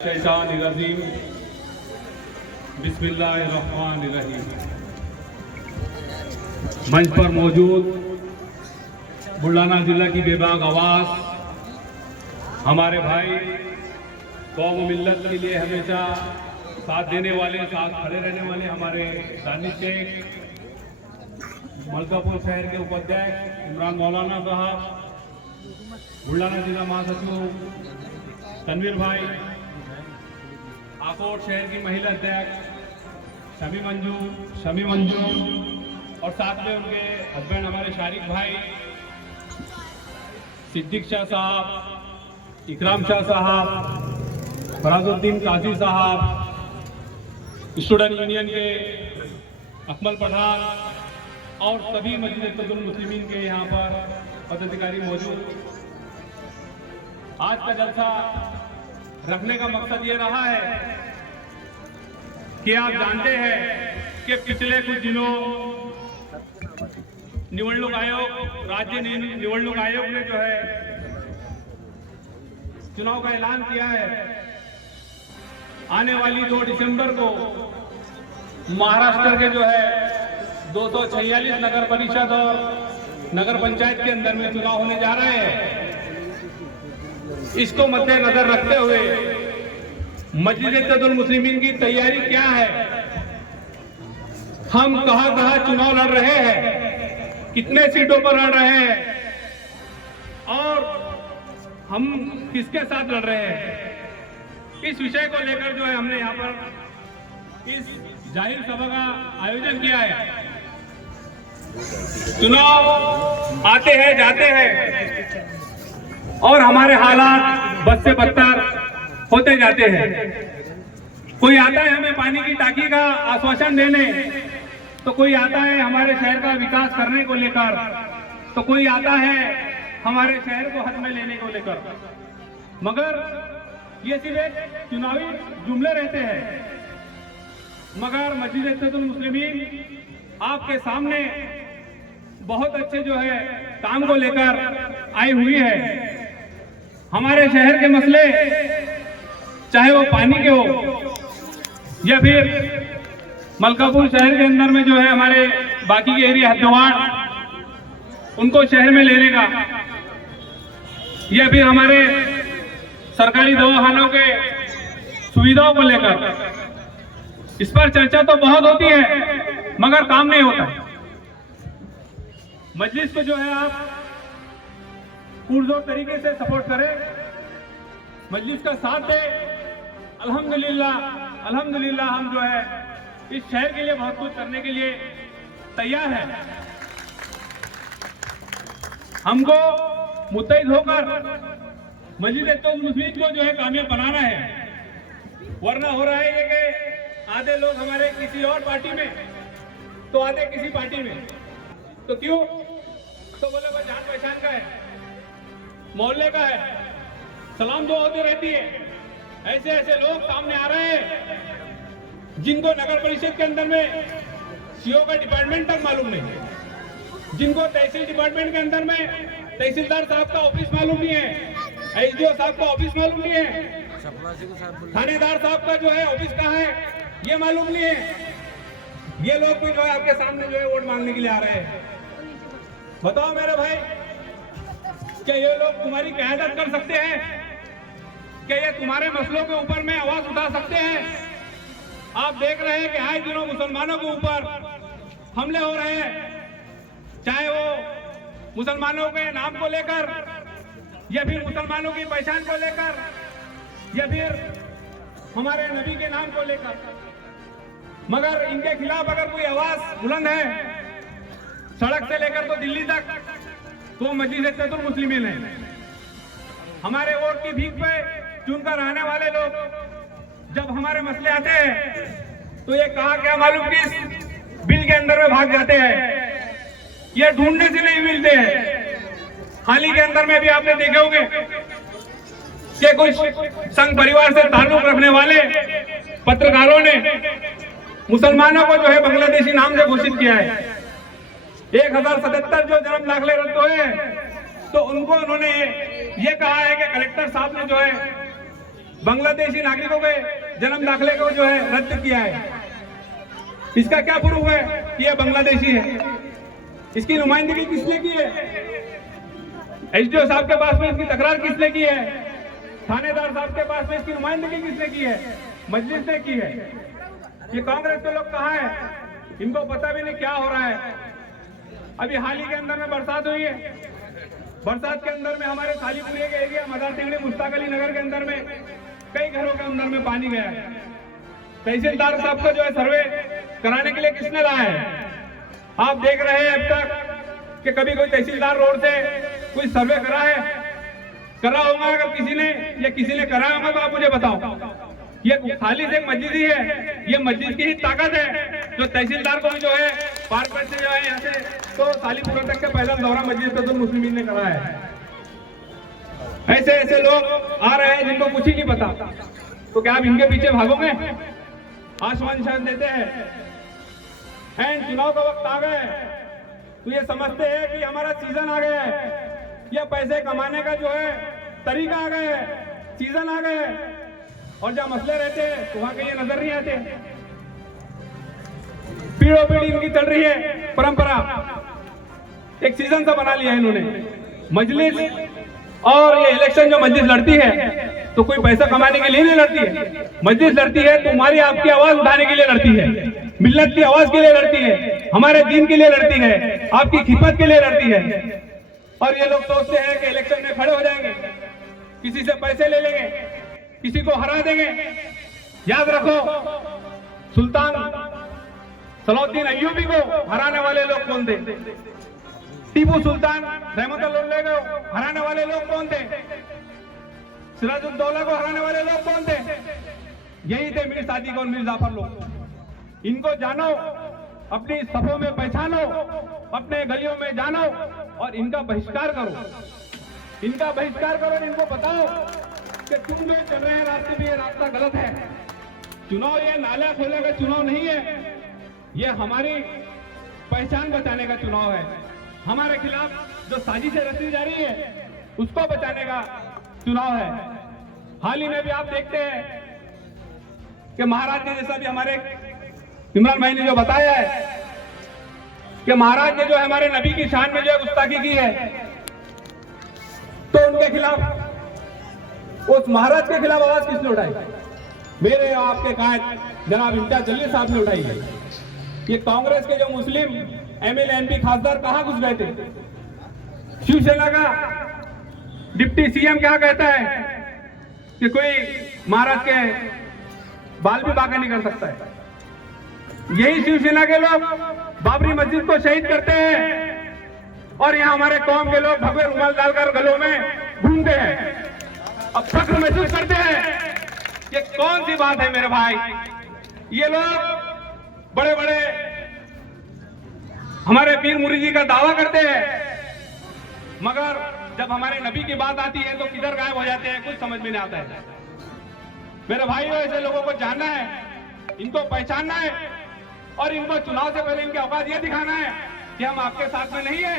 शैतानिर्रजीम बिस्मिल्लाहिर्रहमानिर्रहीम। मंच पर मौजूद बुल्ढाना जिला की बेबाक आवाज, हमारे भाई कौम मिल्लत के लिए हमेशा साथ देने वाले, साथ खड़े रहने वाले हमारे दानिश शेख, मलकापुर शहर के उपाध्यक्ष इमरान मौलाना साहब, बुल्ढाना जिला महासचिव तनवीर भाई, आकोट शहर की महिला अध्यक्ष शमी मंजू और साथ में उनके हस्बैंड हमारे शारिक भाई सिद्दीक शाह साहब, इकराम शाह साहब, फराजुद्दीन काजी साहब, स्टूडेंट यूनियन के अकमल पठान और सभी मस्जिद इत्तेहादुल मुस्लिमीन के यहाँ पर पदाधिकारी मौजूद। आज का जलसा रखने का मकसद ये रहा है कि आप जानते हैं कि पिछले कुछ दिनों निवडणूक आयोग, राज्य निवडणूक आयोग ने जो है चुनाव का ऐलान किया है। आने वाली 2 दिसंबर को महाराष्ट्र के जो है 246 नगर परिषद और नगर पंचायत के अंदर में चुनाव होने जा रहे हैं। इसको मद्देनजर रखते हुए मस्जिद इत्तेहादुल मुस्लिमीन की तैयारी क्या है, हम कहां चुनाव लड़ रहे हैं, कितने सीटों पर लड़ रहे हैं और हम किसके साथ लड़ रहे हैं, इस विषय को लेकर जो है हमने यहाँ पर इस जाहिर सभा का आयोजन किया है। चुनाव आते हैं जाते हैं और हमारे हालात बद से बदतर होते जाते हैं। कोई आता है हमें पानी की टाकी का आश्वासन देने, तो कोई आता है हमारे शहर का विकास करने को लेकर, तो कोई आता है हमारे शहर को हाथ में लेने को लेकर, मगर ये सिर्फ एक चुनावी जुमले रहते हैं। मगर मस्जिद इत्तेहादुल मुस्लिमीन आपके सामने बहुत अच्छे जो है काम को लेकर आई हुई है। हमारे शहर के मसले, चाहे वो पानी के हो या फिर मलकापुर शहर के अंदर में जो है हमारे बाकी के एरिया हद्दवाड़, उनको शहर में लेने का, या फिर हमारे सरकारी दवाखानों के सुविधाओं को लेकर, इस पर चर्चा तो बहुत होती है मगर काम नहीं होता। मजलिस को जो है आप पुरजोर तरीके से सपोर्ट करें, मजलिस का साथ दें। अल्हम्दुलिल्लाह हम जो है इस शहर के लिए बहुत कुछ करने के लिए तैयार है। हमको मुत्तहिद होकर मस्जिद इत्तेहादुल मुस्लिमीन को जो है कामयाब बनाना है। वरना हो रहा है ये कि आधे लोग हमारे किसी और पार्टी में, तो आधे किसी पार्टी में, तो क्यों? तो बोले वो जान पहचान का है, मोहल्ले का है, सलाम दुआ होती रहती है। ऐसे ऐसे लोग सामने आ रहे हैं जिनको नगर परिषद के अंदर में सीओ का डिपार्टमेंट तक मालूम नहीं है, जिनको तहसील डिपार्टमेंट के अंदर में तहसीलदार साहब का ऑफिस मालूम नहीं है, एसडीओ साहब का ऑफिस मालूम नहीं है, थानेदार साहब का जो है ऑफिस कहाँ है ये मालूम नहीं है। ये लोग भी जो है आपके सामने जो है वोट मांगने के लिए आ रहे हैं। बताओ मेरे भाई, क्या ये लोग तुम्हारी क़यादत कर सकते हैं? क्या ये तुम्हारे मसलों के ऊपर में आवाज उठा सकते हैं? आप देख रहे हैं कि आए दिनों मुसलमानों के ऊपर हमले हो रहे हैं, चाहे वो मुसलमानों के नाम को लेकर या फिर मुसलमानों की पहचान को लेकर या फिर हमारे नबी के नाम को लेकर। मगर इनके खिलाफ अगर कोई आवाज बुलंद है सड़क से लेकर तो दिल्ली तक, तो मस्जिद इत्तेहादुल मुस्लिमीन है। हमारे वोट की भीख पे चुनकर आने वाले लोग जब हमारे मसले आते हैं तो ये कहा क्या मालूम कि इस बिल के अंदर में भाग जाते हैं, ये ढूंढने से नहीं मिलते हैं। हाल ही के अंदर में भी आपने देखे होंगे कि कुछ संघ परिवार से ताल्लुक रखने वाले पत्रकारों ने मुसलमानों को जो है बांग्लादेशी नाम से घोषित किया है। 1077 जो जन्म दाखिले रद्द हुए तो उनको उन्होंने ये कहा है कि कलेक्टर साहब ने जो है बांग्लादेशी नागरिकों के जन्म दाखिले को जो है रद्द किया है। इसका क्या प्रूफ है कि यह बांग्लादेशी है? इसकी नुमाइंदगी किसने की है? एसडीओ साहब के पास में इसकी तकरार किसने की है? थानेदार साहब के पास में इसकी नुमाइंदगी किसने की है? मजलिस ने की है। ये कांग्रेस के लोग कहाँ है? इनको पता भी नहीं क्या हो रहा है। अभी हाल ही के अंदर में बरसात हुई है। बरसात के अंदर में हमारे खालीपुरी के एरिया मदार टिंगड़ी मुश्ताक अली नगर के अंदर में कई घरों के अंदर में पानी गया है। तहसीलदार साहब को जो है सर्वे कराने के लिए किसने लाया है? आप देख रहे हैं अब तक कि कभी कोई तहसीलदार रोड से कोई सर्वे करा है? करा होगा अगर किसी ने या किसी ने करा होगा तो आप मुझे बताओ। ये खाली से एक मस्जिद ही है, ये मस्जिद की ही ताकत है जो तहसीलदार को भी जो है पार्क से जो है यहाँ से तो सालीपुरा तक का पहला दौरा मस्जिद इत्तेहादुल मुस्लिमीन ने करा है। ऐसे ऐसे लोग आ रहे हैं जिनको कुछ ही नहीं पता, तो क्या आप इनके पीछे भागोगे? आसमान शान देते हैं। एंड चुनाव का वक्त आ गया तो ये समझते हैं कि हमारा सीजन आ गया है, या पैसे कमाने का जो है तरीका आ गया है, सीजन आ गया है। और जहां मसले रहते हैं तो वहां के ये नजर नहीं आते। पीढ़ों पीढ़ी इनकी चल रही है परंपरा, एक सीजन सा बना लिया है इन्होंने। मजलिस और ये इलेक्शन जो मजलिस लड़ती है तो कोई पैसा कमाने के लिए नहीं लड़ती है। मजलिस लड़ती है तुम्हारी आपकी आवाज उठाने के लिए लड़ती है, मिल्लत की आवाज के लिए लड़ती है, हमारे दीन के लिए लड़ती है, आपकी खिदमत के लिए लड़ती है। और ये लोग सोचते हैं कि इलेक्शन में खड़े हो जाएंगे, किसी से पैसे ले लेंगे, किसी को हरा देंगे। याद रखो, सुल्तान सलाउद्दीन अय्यूबी को हराने वाले लोग कौन थे? टीपू सुल्तान रहमतुल्लाह को हराने वाले लोग कौन थे? सिराजुद्दौला को हराने वाले लोग कौन थे? यही थे मीर सादिक और मीर जाफर लोग। इनको जानो, अपनी सफों में पहचानो, अपने गलियों में जानो और इनका बहिष्कार करो। इनका बहिष्कार करो और इनको बताओ कि तुम जो चल रहे हैं रास्ते में, ये रास्ता गलत है। चुनाव ये नाला खोले का चुनाव नहीं है, ये हमारी पहचान बचाने का चुनाव है। हमारे खिलाफ जो साजिशें रची जा रही है उसको बचाने का चुनाव है। हाल ही में भी आप देखते हैं कि महाराज ने, जैसा भी हमारे इमरान भाई ने जो बताया है कि महाराज ने जो है हमारे नबी की शान में जो है गुस्ताखी की है, तो उनके खिलाफ, उस महाराज के खिलाफ आवाज किसने उठाई? मेरे आपके कायद जनाब इम्तियाज जलील साहब ने उठाई है। ये कांग्रेस के जो मुस्लिम एमएलए एमपी खासदार कहां घुस गए थे? शिवसेना का डिप्टी सीएम क्या कहता है कि कोई महाराज के बाल भी बांका नहीं कर सकता है। यही शिवसेना के लोग बाबरी मस्जिद को शहीद करते हैं और यहाँ हमारे कौम के लोग भगवे रुमाल डालकर गलों में घूमते हैं। अब फख्र महसूस करते हैं। ये कौन सी बात है मेरे भाई? ये लोग बड़े बड़े हमारे पीर मुरीदी का दावा करते हैं, मगर जब हमारे नबी की बात आती है तो किधर गायब हो जाते हैं, कुछ समझ में नहीं आता है। मेरे भाइयों, ऐसे लोगों को जानना है, इनको पहचानना है और इनको चुनाव से पहले इनके औकात ये दिखाना है कि हम आपके साथ में नहीं है,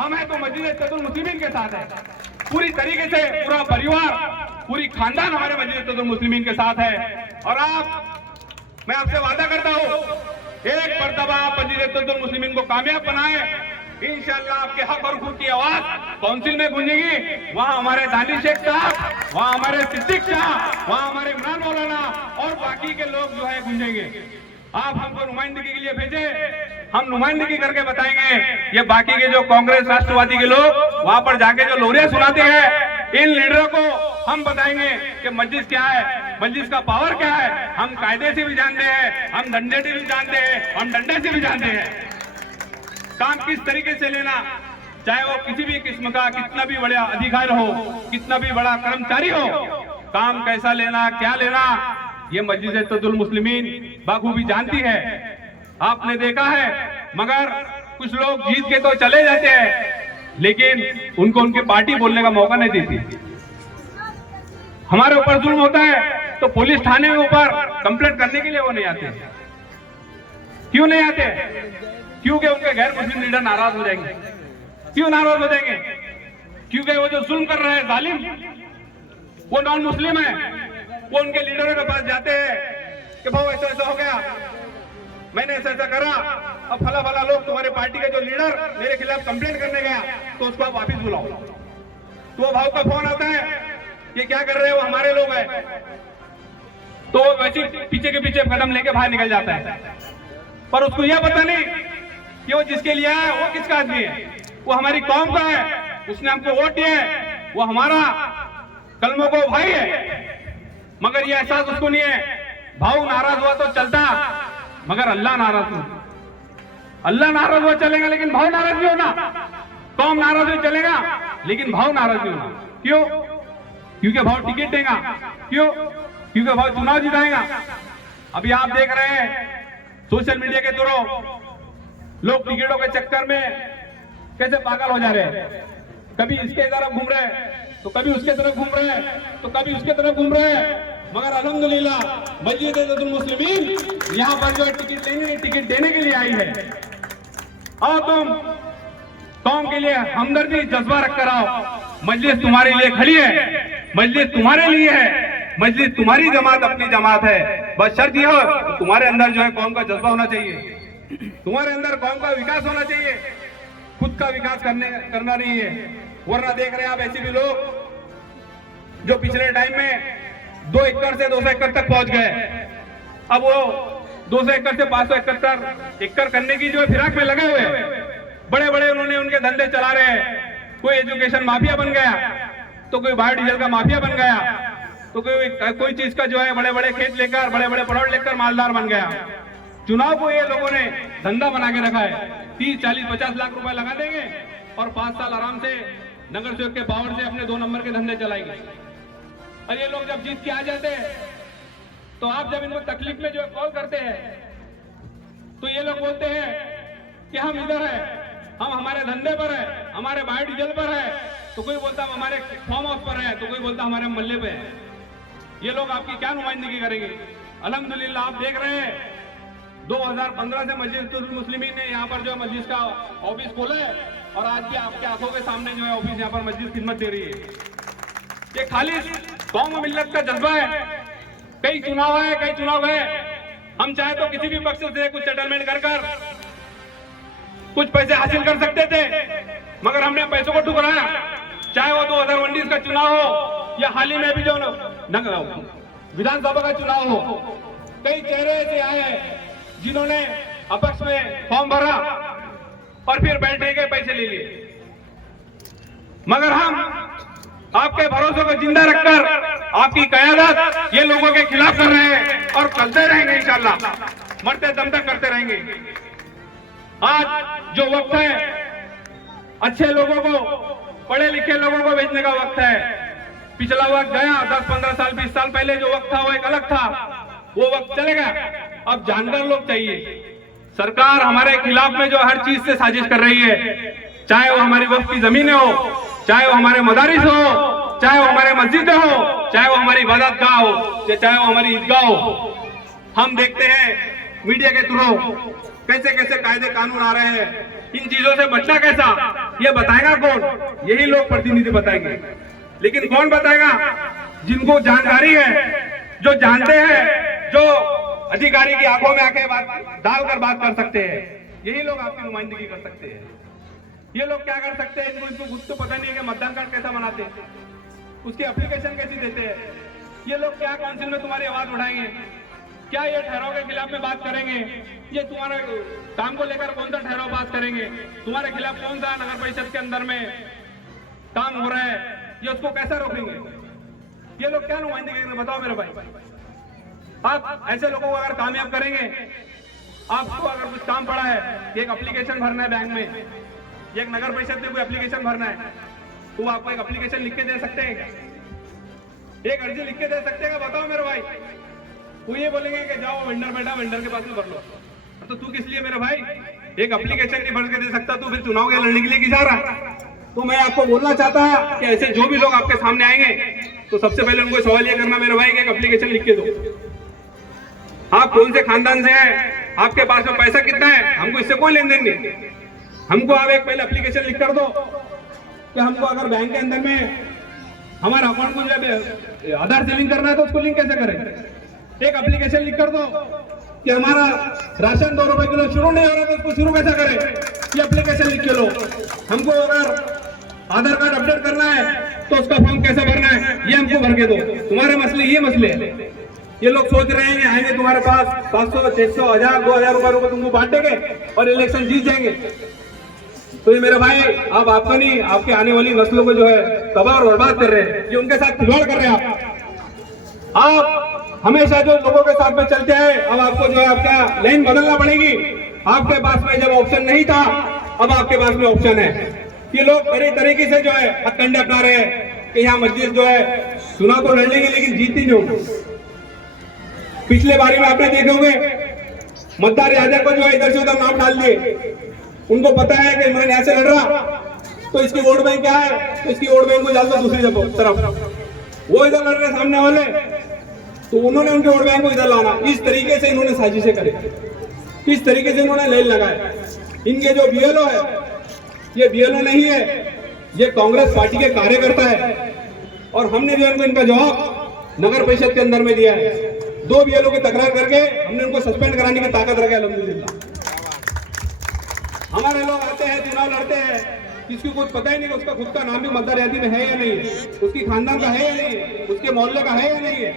हम हैं तो मस्जिद इत्तेहादुल मुस्लिमीन के साथ है। पूरी तरीके से पूरा परिवार, पूरी खानदान हमारे मस्जिद इत्तेहादुल मुस्लिमीन के साथ है। और मैं आपसे वादा करता हूं, एक मर्तबा आप मस्जिद इत्तेहादुल मुस्लिमीन को कामयाब बनाएं, इंशाअल्लाह आपके हक और हुकूक की आवाज काउंसिल में गूंजेगी। वहां हमारे दानिश शेख साहब, वहां हमारे सिद्दीक साहब, वहां हमारे इमरान मौलाना और बाकी के लोग जो है गूंजेंगे। आप हमको नुमाइंदगी के लिए भेजे, हम नुमाइंदगी करके बताएंगे। ये बाकी के जो कांग्रेस राष्ट्रवादी के लोग वहां पर जाके जो लोरियां सुनाते हैं, इन लीडरों को हम बताएंगे कि मस्जिद क्या है, मस्जिद का पावर क्या है। हम कायदे से भी जानते हैं, हम डंडे से भी जानते हैं, हम डंडे से भी जानते हैं काम किस तरीके से लेना, चाहे वो किसी भी किस्म का कितना भी बड़ा अधिकारी हो, कितना भी बड़ा कर्मचारी हो, काम कैसा लेना, क्या लेना, ये मस्जिद इत्तेहादुल मुस्लिमीन बाखूबी जानती है। आपने देखा है, मगर कुछ लोग जीत के तो चले जाते हैं, लेकिन उनको उनकी पार्टी बोलने का मौका नहीं देती। हमारे ऊपर जुल्म होता है तो पुलिस थाने में ऊपर कंप्लेंट करने के लिए वो नहीं आते। क्यों नहीं आते? क्योंकि उनके गैर मुस्लिम लीडर नाराज हो जाएंगे। क्यों नाराज हो जाएंगे? क्योंकि वो जो जुल्म कर रहा है जालिम, वो नॉन मुस्लिम है, वो उनके लीडरों के पास जाते हैं कि भाऊ ऐसा ऐसा हो गया, मैंने ऐसा ऐसा करा, अब फला फला लोग तुम्हारे पार्टी के जो लीडर मेरे खिलाफ कंप्लेंट करने गया, तो उसको आप वापिस बुलाओ। तो वो भाव का फोन आता है, ये क्या कर रहे हो, हमारे लोग हैं। तो वो वैसे पीछे के पीछे कदम लेके बाहर निकल जाता है, पर उसको यह पता नहीं कि वो जिसके लिए आया वो किसका आदमी है, वो हमारी कौम का है, उसने हमको वोट दिया है, वो हमारा कलमों को भाई है। मगर ये एहसास उसको नहीं है। भाव नाराज हुआ तो चलता, मगर अल्लाह नाराज हुआ, अल्लाह नाराज हुआ चलेगा लेकिन भाव नाराज नहीं होना। कौम नाराज हुई चलेगा लेकिन भाव नाराज नहीं होना। क्यों? क्योंकि भाव टिकट देगा। क्यों? क्योंकि भाव चुनाव जिताएगा। अभी आप देख रहे हैं सोशल मीडिया के थ्रू लोग टिकटों के चक्कर में कैसे पागल हो जा रहे हैं। कभी इसके तरफ घूम रहे हैं तो कभी उसके तरफ घूम रहे हैं तो कभी उसके तरफ घूम रहे हैं। मगर अल्हम्दुलिल्लाह मस्जिद इत्तेहादुल मुस्लिमीन यहाँ पर जो टिकट देने के लिए आई है। और तुम कौम के लिए हमदर्दी जज्बा रख कर आओ। मजलिस तुम्हारे लिए खड़ी है, मजलिस तुम्हारे लिए है, मजलिस तुम्हारी जमात अपनी जमात है। बस शर्त यह हो तुम्हारे अंदर जो है कौम का जज्बा होना चाहिए, तुम्हारे अंदर कौम का विकास होना चाहिए, खुद का विकास करना नहीं है। वरना देख रहे हैं आप ऐसे भी लोग जो पिछले टाइम में 2 एकड़ से 200 एकड़ तक पहुंच गए। अब वो 200 एकड़ से 571 एकड़ करने की जो फिराक में लगे हुए हैं। बड़े बड़े उन्होंने उनके धंधे चला रहे हैं। कोई एजुकेशन माफिया बन गया, तो कोई बायोडीजल का माफिया बन गया, तो कोई चीज का जो है बड़े बड़े खेत लेकर, बड़े बड़े प्लॉट लेकर मालदार बन गया। चुनाव को ये लोगों ने धंधा बना के रखा है। 30, 40, 50 लाख रुपए लगा देंगे और 5 साल आराम से नगर सेवक के पावर से अपने 2 नंबर के धंधे चलाएंगे। और ये लोग जब जीत के आ जाते हैं तो आप जब इनको तकलीफ में जो कॉल करते हैं तो ये लोग बोलते हैं कि हम इधर है, हम हमारे धंधे पर है, हमारे बायोडीजल पर है, तो कोई बोलता हम हमारे फार्म हाउस पर है, तो कोई बोलता हमारे मल्ले पे है। ये लोग आपकी क्या नुमाइंदगी करेंगे? अल्हम्दुलिल्लाह आप देख रहे हैं 2015 से मस्जिद इत्तेहादुल मुस्लिमीन ने यहाँ पर जो मस्जिद का ऑफिस खोला है और आज भी आपके आंखों के सामने जो है ऑफिस यहाँ पर मस्जिद खिदमत दे रही है। ये खालिस कौम मिल्लत का जज्बा है। कई चुनाव है, कई चुनाव है, हम चाहे तो किसी भी पक्ष से कुछ सेटलमेंट कर कुछ पैसे हासिल कर सकते थे, मगर हमने पैसों को ठुकराया। चाहे वो 2019 का चुनाव हो या हाल ही में भी जो विधानसभा का चुनाव हो, कई चेहरे ऐसे आए हैं जिन्होंने अपक्ष में फॉर्म भरा और फिर बैठने के पैसे ले लिए। मगर हम आपके भरोसे को जिंदा रखकर आपकी कयादत ये लोगों के खिलाफ कर रहे हैं और करते रहेंगे इंशाल्लाह, मरते दम तक करते रहेंगे। आज जो वक्त है अच्छे लोगों को, पढ़े लिखे लोगों को भेजने का वक्त है। पिछला वक्त गया, 10, 15 साल 20 साल पहले जो वक्त था वो एक अलग था, वो वक्त चलेगा। अब जानकार लोग चाहिए। सरकार हमारे खिलाफ में जो हर चीज से साजिश कर रही है, चाहे वो हमारी वक्त की जमीनें हो, चाहे वो हमारे मदारिस हो, चाहे वो हमारे मस्जिदें हो, चाहे वो हमारी इबादत गाह हो, या चाहे वो हमारी ईदगाह हो। हम देखते हैं मीडिया के थ्रू कैसे कैसे कायदे कानून आ रहे हैं। इन चीजों से बचना कैसा, ये बताएगा कौन? यही लोग प्रतिनिधि बताएंगे। लेकिन कौन बताएगा? जिनको जानकारी है, जो जानते हैं, जो अधिकारी की आंखों में आके डालकर बात कर सकते हैं, यही लोग आपकी नुमाइंदगी कर सकते हैं। ये लोग क्या कर सकते हैं? इनको कुछ तो पता नहीं है कि मतदान कार्ड कैसा बनाते हैं, उसकी एप्लीकेशन कैसी देते हैं। ये लोग क्या काउंसिल में तुम्हारी आवाज उठाएंगे? क्या ये ठहराव के खिलाफ में बात करेंगे? ये तुम्हारे काम को लेकर कौन सा ठहराव बात करेंगे? तुम्हारे खिलाफ कौन सा नगर परिषद के अंदर में काम हो रहा है, ये उसको कैसा रोकेंगे? ये लोग क्या नुमाइंदगी करेंगे? बताओ मेरे भाई। आप ऐसे लोगों को अगर कामयाब करेंगे, आपको अगर कुछ काम पड़ा है, एक एप्लीकेशन भरना है बैंक में, एक नगर परिषद में कोई एप्लीकेशन भरना है, तो आपको एक एप्लीकेशन लिख के दे सकते हैं क्या? एक अर्जी लिख के दे सकते हैं? बताओ मेरे भाई। वो ये बोलेंगे कि जाओ वेंडर बैठा, वेंडर के पास में भर लो। तो तू किस लिए मेरे भाई एक एप्लीकेशन नहीं भर के दे सकता, तू फिर चुनाव के लड़ने के लिए किस आ रहा? तो मैं आपको बोलना चाहता है कि ऐसे जो भी लोग आपके सामने आएंगे तो सबसे पहले उनको सवाल ये करना मेरे भाई कि एक एप्लीकेशन लिख के दो। आप कौन से खानदान से हैं, आपके पास में पैसा कितना है, हमको इससे कोई लेन देन नहीं। हमको आप एक पहले एप्लीकेशन लिख कर दो कि हमको अगर बैंक के अंदर में हमारे अकाउंट में जब आधार से लिंक करना है तो उसको लिंक कैसे करें? एक एप्लीकेशन लिख कर दो कि हमारा राशन 2 रुपए किलो शुरू नहीं हो रहा तो उसको शुरू कैसे करें? ये एप्लीकेशन लिख के लो। हमको अगर आधार कार्ड अपडेट करना है तो उसका फॉर्म कैसे भरना है ये हमको भर के दो। तुम्हारे मसले ये मसले हैं। ये लोग सोच रहे हैं आएंगे तुम्हारे पास 500, 600, 1000, 2000 रुपए तुमको बांटेंगे और इलेक्शन जीत जाएंगे। तो ये मेरे भाई आप आपका नहीं, आपके आने वाली नस्लों को जो है तबाह और बर्बाद कर रहे हैं। ये उनके साथ खिलवाड़ कर रहे हैं। आप हमेशा जो लोगों के साथ में चलते हैं, अब आपको जो है आपका लाइन बदलना पड़ेगी। आपके पास में जब ऑप्शन नहीं था, अब आपके पास में ऑप्शन है। ये लोग तरह तरीके से जो है हथकंडे अपना रहे हैं कि यहाँ मस्जिद जो है चुनाव तो लड़ लेंगे लेकिन जीती नहीं होगी। पिछले बारी में आपने देखे होंगे मतदार यादव को जो है इधर से उधर नाम डाल दिए। उनको पता है कि मैं यहाँ से लड़ रहा तो इसकी वोट बैंक क्या है, तो इसकी वोट बैंक को डाल दो दूसरी तरफ। वो इधर लड़ रहे सामने वाले, तो उन्होंने उनके वोट बैंक को इधर लाना। इस तरीके से इन्होंने साजिशें करी, इस तरीके से इन्होंने लाइन लगाया। इनके जो बीएलओ है, ये बीएलओ नहीं है, ये कांग्रेस पार्टी के कार्यकर्ता है। और हमने जो इनका जवाब नगर परिषद के अंदर में दिया है। 2 बीएलओ की तकरार करके हमने उनको सस्पेंड कराने की ताकत रखे अल्हम्दुलिल्लाह। हमारे लोग आते हैं, चुनाव लड़ते हैं, किसी को कुछ पता ही नहीं कि उसका खुद का नाम भी मतदार यादी में है या नहीं है, उसकी खानदान का है या नहीं है, उसके मोहल्ले का है या नहीं है।